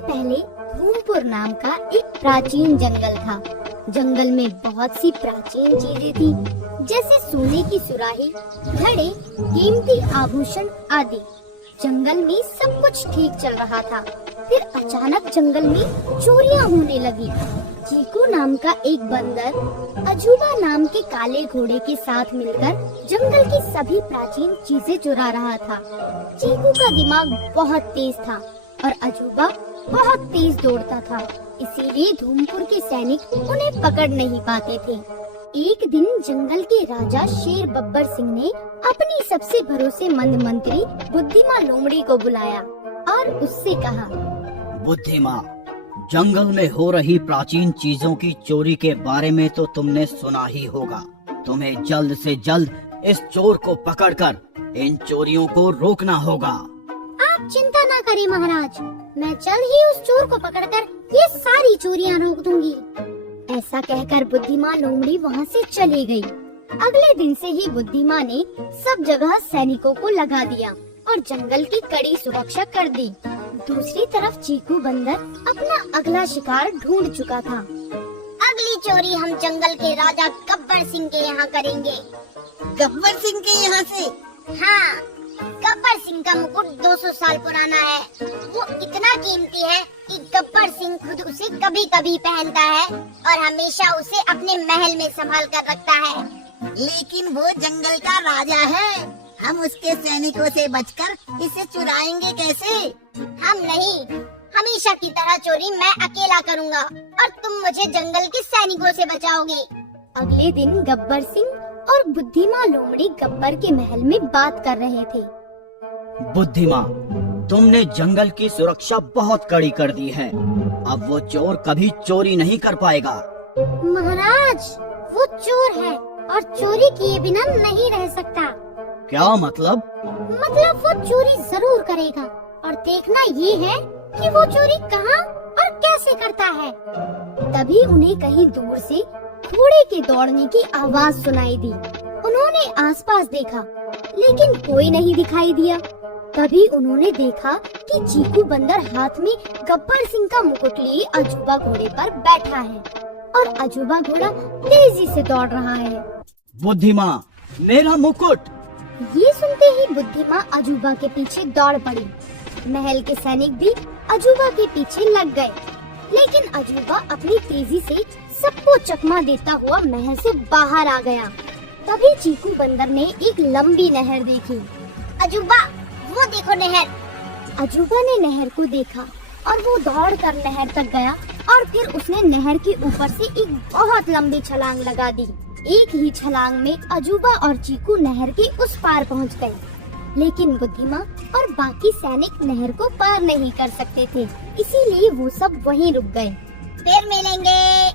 पहले धूमपुर नाम का एक प्राचीन जंगल था। जंगल में बहुत सी प्राचीन चीजें थी, जैसे सोने की सुराही, घड़े, कीमती आभूषण आदि। जंगल में सब कुछ ठीक चल रहा था। फिर अचानक जंगल में चोरियां होने लगी। चीकू नाम का एक बंदर अजूबा नाम के काले घोड़े के साथ मिलकर जंगल की सभी प्राचीन चीजें चुरा रहा था। चीकू का दिमाग बहुत तेज था और अजूबा बहुत तेज दौड़ता था, इसीलिए धूमपुर के सैनिक उन्हें पकड़ नहीं पाते थे। एक दिन जंगल के राजा शेर बब्बर सिंह ने अपनी सबसे भरोसेमंद मंत्री बुद्धिमान लोमड़ी को बुलाया और उससे कहा, बुद्धिमान, जंगल में हो रही प्राचीन चीजों की चोरी के बारे में तो तुमने सुना ही होगा। तुम्हें जल्द से जल्द इस चोर को पकड़कर इन चोरियों को रोकना होगा। आप चिंता ना करें महाराज, मैं जल्द ही उस चोर को पकड़कर ये सारी चोरियां रोक दूंगी। ऐसा कहकर बुद्धिमान लोमड़ी वहाँ से चली गई। अगले दिन से ही बुद्धिमान ने सब जगह सैनिकों को लगा दिया और जंगल की कड़ी सुरक्षा कर दी। दूसरी तरफ चीकू बंदर अपना अगला शिकार ढूंढ चुका था। अगली चोरी हम जंगल के राजा गब्बर सिंह के यहाँ करेंगे। गब्बर सिंह के यहाँ से? हाँ, गब्बर सिंह का मुकुट 200 साल पुराना है। वो इतना कीमती है कि गब्बर सिंह खुद उसे कभी कभी पहनता है और हमेशा उसे अपने महल में संभाल कर रखता है। लेकिन वो जंगल का राजा है, हम उसके सैनिकों से बचकर इसे चुराएंगे कैसे? हम नहीं, हमेशा की तरह चोरी मैं अकेला करूँगा और तुम मुझे जंगल के सैनिकों से बचाओगे। अगले दिन गब्बर सिंह और बुद्धिमान लोमड़ी गब्बर के महल में बात कर रहे थे। बुद्धिमान, तुमने जंगल की सुरक्षा बहुत कड़ी कर दी है। अब वो चोर कभी चोरी नहीं कर पाएगा। महाराज, वो चोर है और चोरी किए बिना नहीं रह सकता। क्या मतलब? मतलब वो चोरी जरूर करेगा और देखना ये है कि वो चोरी कहाँ और कैसे करता है। तभी उन्हें कहीं दूर से घोड़े के दौड़ने की आवाज सुनाई दी। उन्होंने आसपास देखा, लेकिन कोई नहीं दिखाई दिया। तभी उन्होंने देखा कि चीकू बंदर हाथ में गब्बर सिंह का मुकुट लिए अजूबा घोड़े पर बैठा है और अजूबा घोड़ा तेजी से दौड़ रहा है। बुद्धिमान, मेरा मुकुट! ये सुनते ही बुद्धिमान अजूबा के पीछे दौड़ पड़ी। महल के सैनिक भी अजूबा के पीछे लग गए, लेकिन अजूबा अपनी तेजी से सबको चकमा देता हुआ महल से बाहर आ गया। तभी चीकू बंदर ने एक लंबी नहर देखी। अजूबा, वो देखो नहर। अजूबा ने नहर को देखा और वो दौड़कर नहर तक गया और फिर उसने नहर के ऊपर से एक बहुत लंबी छलांग लगा दी। एक ही छलांग में अजूबा और चीकू नहर के उस पार पहुंच गए, लेकिन बुद्धिमान और बाकी सैनिक नहर को पार नहीं कर सकते थे, इसीलिए वो सब वहीं रुक गए। फिर मिलेंगे।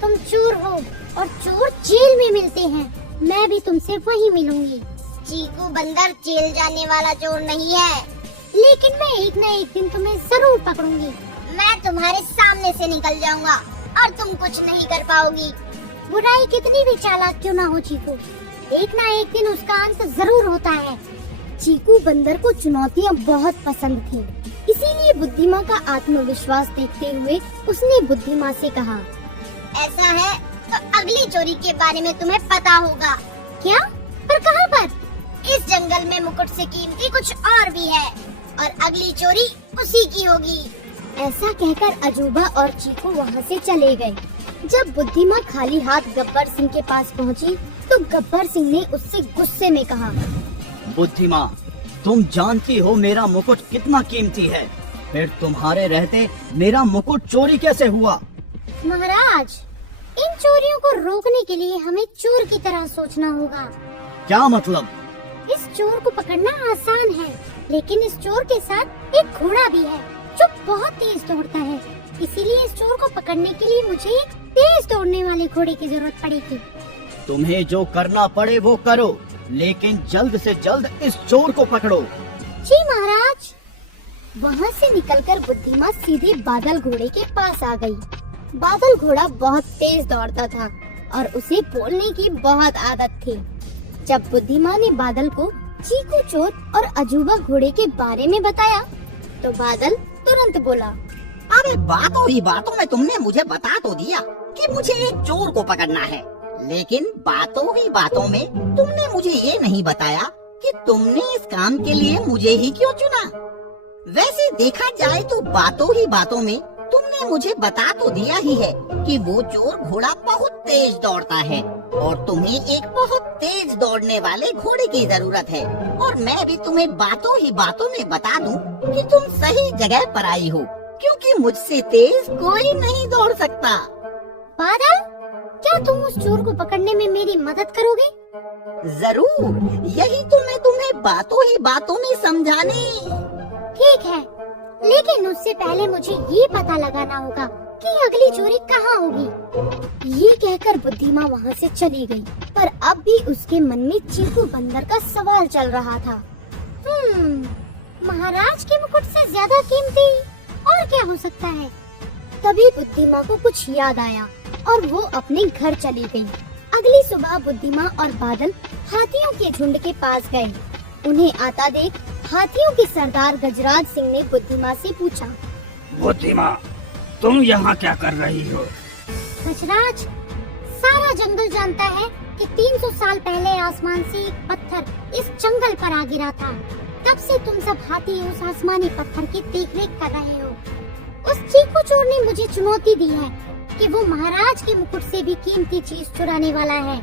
तुम चोर हो और चोर जेल में मिलते हैं, मैं भी तुमसे वहीं मिलूंगी। चीकू बंदर जेल जाने वाला चोर नहीं है, लेकिन मैं एक न एक दिन तुम्हें जरूर पकड़ूंगी। मैं तुम्हारे सामने से निकल जाऊंगा और तुम कुछ नहीं कर पाओगी। बुराई कितनी भी चालाक क्यों ना हो चीकू, एक ना एक दिन उसका अंत जरूर होता है। चीकू बंदर को चुनौतियाँ बहुत पसंद थी, इसीलिए बुद्धिमान का आत्मविश्वास देखते हुए उसने बुद्धिमान से कहा, ऐसा है तो अगली चोरी के बारे में तुम्हें पता होगा। क्या? पर कहाँ पर? इस जंगल में मुकुट से कीमती कुछ और भी है और अगली चोरी उसी की होगी। ऐसा कहकर अजूबा और चीकू वहाँ से चले गए। जब बुद्धिमान खाली हाथ गब्बर सिंह के पास पहुँची, तो गब्बर सिंह ने उससे गुस्से में कहा, बुद्धिमान, तुम जानती हो मेरा मुकुट कितना कीमती है, फिर तुम्हारे रहते मेरा मुकुट चोरी कैसे हुआ? महाराज, इन चोरियों को रोकने के लिए हमें चोर की तरह सोचना होगा। क्या मतलब? इस चोर को पकड़ना आसान है, लेकिन इस चोर के साथ एक घोड़ा भी है जो बहुत तेज दौड़ता है, इसीलिए इस चोर को पकड़ने के लिए मुझे एक तेज दौड़ने वाले घोड़े की जरूरत पड़ेगी। तुम्हें जो करना पड़े वो करो, लेकिन जल्द से जल्द इस चोर को पकड़ो। जी महाराज। वहाँ से निकलकर बुद्धिमान सीधे बादल घोड़े के पास आ गई। बादल घोड़ा बहुत तेज दौड़ता था और उसे बोलने की बहुत आदत थी। जब बुद्धिमान ने बादल को चीकू चोर और अजूबा घोड़े के बारे में बताया, तो बादल तुरंत बोला, अरे बातों ही बातों में तुमने मुझे बता तो दिया कि मुझे एक चोर को पकड़ना है, लेकिन बातों ही बातों में तुमने मुझे ये नहीं बताया कि तुमने इस काम के लिए मुझे ही क्यों चुना। वैसे देखा जाए तो बातों ही बातों में तुमने मुझे बता तो दिया ही है कि वो चोर घोड़ा बहुत तेज दौड़ता है और तुम्हें एक बहुत तेज दौड़ने वाले घोड़े की जरूरत है, और मैं भी तुम्हें बातों ही बातों में बता दूं कि तुम सही जगह पर आई हो, क्योंकि मुझसे तेज कोई नहीं दौड़ सकता। बादल, क्या तुम उस चोर को पकड़ने में मेरी मदद करोगे? जरूर, यही तो मैं तुम्हें बातों ही बातों में समझाने। ठीक है, लेकिन उससे पहले मुझे ये पता लगाना होगा कि अगली चोरी कहाँ होगी। ये कहकर बुद्धिमा वहाँ से चली गई, पर अब भी उसके मन में चीकू बंदर का सवाल चल रहा था। महाराज के मुकुट से ज्यादा कीमती और क्या हो सकता है? तभी बुद्धिमा को कुछ याद आया और वो अपने घर चली गई। अगली सुबह बुद्धिमा और बादल हाथियों के झुंड के पास गए। उन्हें आता देख हाथियों के सरदार गजराज सिंह ने बुद्धिमा से पूछा, बुद्धिमा, तुम यहाँ क्या कर रही हो? गजराज, सारा जंगल जानता है कि 300 साल पहले आसमान से एक पत्थर इस जंगल पर आ गिरा था। तब से तुम सब हाथी उस आसमानी पत्थर की देखरेख कर रहे हो। उस चीकू चोर ने मुझे चुनौती दी है कि वो महाराज के मुकुट से भी कीमती चीज चुराने वाला है,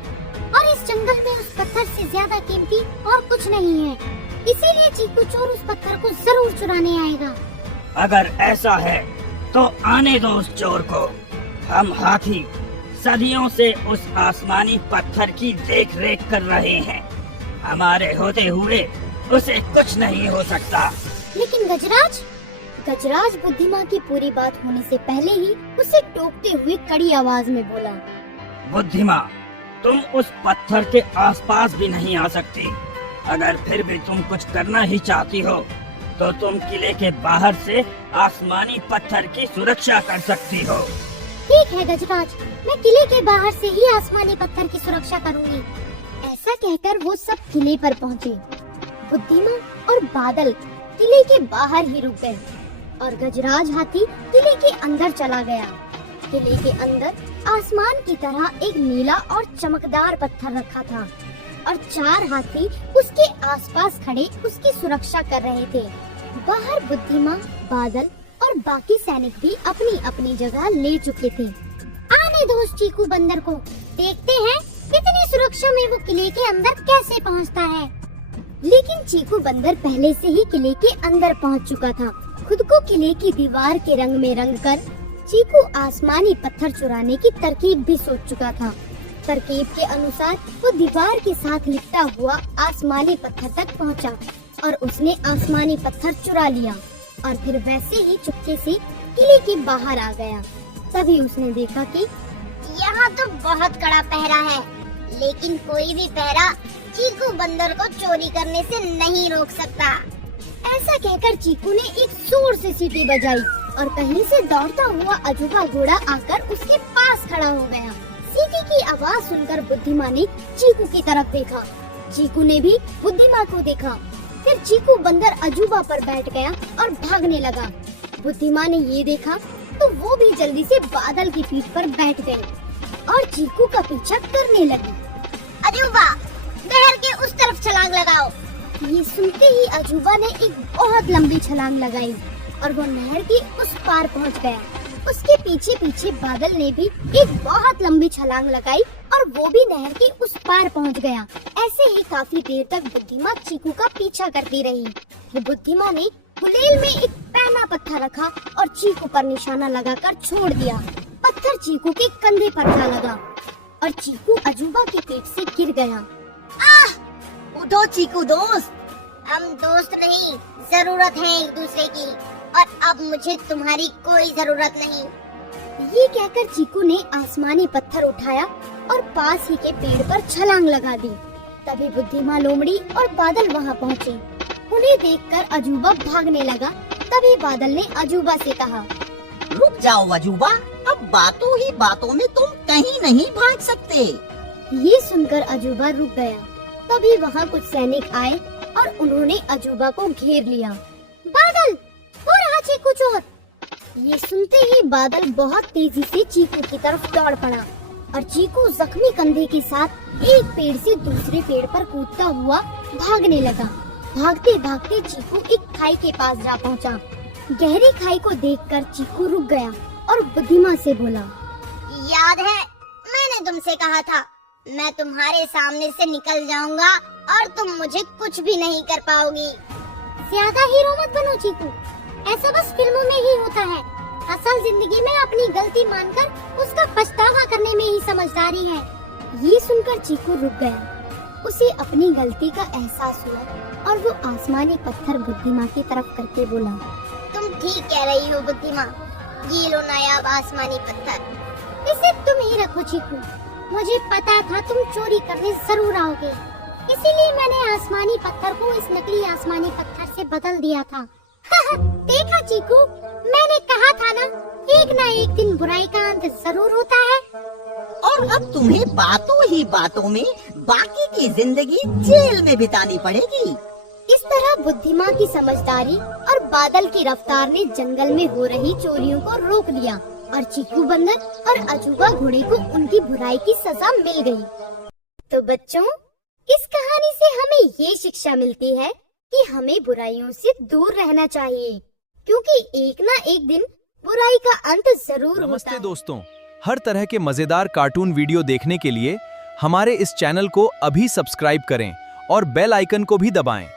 और इस जंगल में उस पत्थर से ज्यादा कीमती और कुछ नहीं है। इसीलिए चीकू चोर उस पत्थर को जरूर चुराने आएगा। अगर ऐसा है तो आने दो उस चोर को। हम हाथी सदियों से उस आसमानी पत्थर की देख रेख कर रहे हैं। हमारे होते हुए उसे कुछ नहीं हो सकता। लेकिन गजराज बुद्धिमा की पूरी बात होने से पहले ही उसे टोकते हुए कड़ी आवाज में बोला, बुद्धिमा, तुम उस पत्थर के आसपास भी नहीं आ सकती। अगर फिर भी तुम कुछ करना ही चाहती हो तो तुम किले के बाहर से आसमानी पत्थर की सुरक्षा कर सकती हो। ठीक है गजराज, मैं किले के बाहर से ही आसमानी पत्थर की सुरक्षा करूंगी। ऐसा कहकर वो सब किले पर पहुँचे। बुद्धिमा और बादल किले के बाहर ही रुक गए और गजराज हाथी किले के अंदर चला गया। किले के अंदर आसमान की तरह एक नीला और चमकदार पत्थर रखा था और 4 हाथी उसके आसपास खड़े उसकी सुरक्षा कर रहे थे। बाहर बुद्धिमा, बादल और बाकी सैनिक भी अपनी अपनी जगह ले चुके थे। आने दो उस चीकू बंदर को, देखते हैं कितनी सुरक्षा में वो किले के अंदर कैसे पहुंचता है। लेकिन चीकू बंदर पहले से ही किले के अंदर पहुंच चुका था। खुद को किले की दीवार के रंग में रंग कर चीकू आसमानी पत्थर चुराने की तरकीब भी सोच चुका था। तरकीब के अनुसार वो दीवार के साथ लिपटा हुआ आसमानी पत्थर तक पहुंचा और उसने आसमानी पत्थर चुरा लिया और फिर वैसे ही चुपके से किले के बाहर आ गया। तभी उसने देखा कि यहाँ तो बहुत कड़ा पहरा है, लेकिन कोई भी पहरा चीकू बंदर को चोरी करने से नहीं रोक सकता। ऐसा कहकर चीकू ने एक जोर से सीटी बजाई और कहीं से दौड़ता हुआ अजूबा घोड़ा आकर उसके पास खड़ा हो गया। सीटी की आवाज सुनकर बुद्धिमा ने चीकू की तरफ देखा। चीकू ने भी बुद्धिमा को देखा। फिर चीकू बंदर अजूबा पर बैठ गया और भागने लगा। बुद्धिमा ने ये देखा तो वो भी जल्दी से बादल की पीठ पर बैठ गई और चीकू का पीछा करने लगी। अजूबा, नहर के उस तरफ छलांग लगाओ। ये सुनते ही अजूबा ने एक बहुत लंबी छलांग लगाई और वो नहर के उस पार पहुंच गया। उसके पीछे पीछे बादल ने भी एक बहुत लंबी छलांग लगाई और वो भी नहर के उस पार पहुंच गया। ऐसे ही काफी देर तक बुद्धिमा चीकू का पीछा करती रही। फिर बुद्धिमा ने गुलेल में एक पैना पत्थर रखा और चीकू पर निशाना लगाकर छोड़ दिया। पत्थर चीकू के कंधे पर जा लगा और चीकू अजूबा के पेट से गिर गया। उठो चीकू दोस्त। हम दोस्त नहीं, जरूरत है एक दूसरे की, और अब मुझे तुम्हारी कोई जरूरत नहीं। ये कहकर चीकू ने आसमानी पत्थर उठाया और पास ही के पेड़ पर छलांग लगा दी। तभी बुद्धिमा, लोमड़ी और बादल वहाँ पहुँचे। उन्हें देखकर अजूबा भागने लगा। तभी बादल ने अजूबा से कहा, रुक जाओ अजूबा, अब बातों ही बातों में तुम कहीं नहीं भाग सकते। ये सुनकर अजूबा रुक गया। तभी वहाँ कुछ सैनिक आए और उन्होंने अजूबा को घेर लिया। बादल, हो रहा चीकू चोर। ये सुनते ही बादल बहुत तेजी से चीकू की तरफ दौड़ पड़ा और चीकू जख्मी कंधे के साथ एक पेड़ से दूसरे पेड़ पर कूदता हुआ भागने लगा। भागते भागते चीकू एक खाई के पास जा पहुंचा। गहरी खाई को देखकर चीकू रुक गया और बुद्धिमा से बोला, याद है मैंने तुमसे कहा था मैं तुम्हारे सामने से निकल जाऊंगा और तुम मुझे कुछ भी नहीं कर पाओगी। ज्यादा हीरो मत बनो चीकू, ऐसा बस फिल्मों में ही होता है। असल जिंदगी में अपनी गलती मानकर उसका पछतावा करने में ही समझदारी है। ये सुनकर चीकू रुक गया। उसे अपनी गलती का एहसास हुआ और वो आसमानी पत्थर बुद्धिमा की तरफ करके बोला, तुम ठीक कह रही हो बुद्धिमा, ये लो नायाब आसमानी पत्थर। इसे तुम ही रखो चीकू, मुझे पता था तुम चोरी करने जरूर आओगे, इसीलिए मैंने आसमानी पत्थर को इस नकली आसमानी पत्थर से बदल दिया था। देखा चीकू, मैंने कहा था ना एक दिन बुराई का अंत जरूर होता है। और अब तुम्हें बातों ही बातों में बाकी की जिंदगी जेल में बितानी पड़ेगी। इस तरह बुद्धिमा की समझदारी और बादल की रफ्तार ने जंगल में हो रही चोरियों को रोक दिया और चीकू बंदर और अजूबा घोड़े को उनकी बुराई की सजा मिल गई। तो बच्चों, इस कहानी से हमें ये शिक्षा मिलती है कि हमें बुराइयों से दूर रहना चाहिए, क्योंकि एक ना एक दिन बुराई का अंत जरूर होता है। नमस्ते दोस्तों, हर तरह के मजेदार कार्टून वीडियो देखने के लिए हमारे इस चैनल को अभी सब्सक्राइब करें और बेल आइकन को भी दबाएं।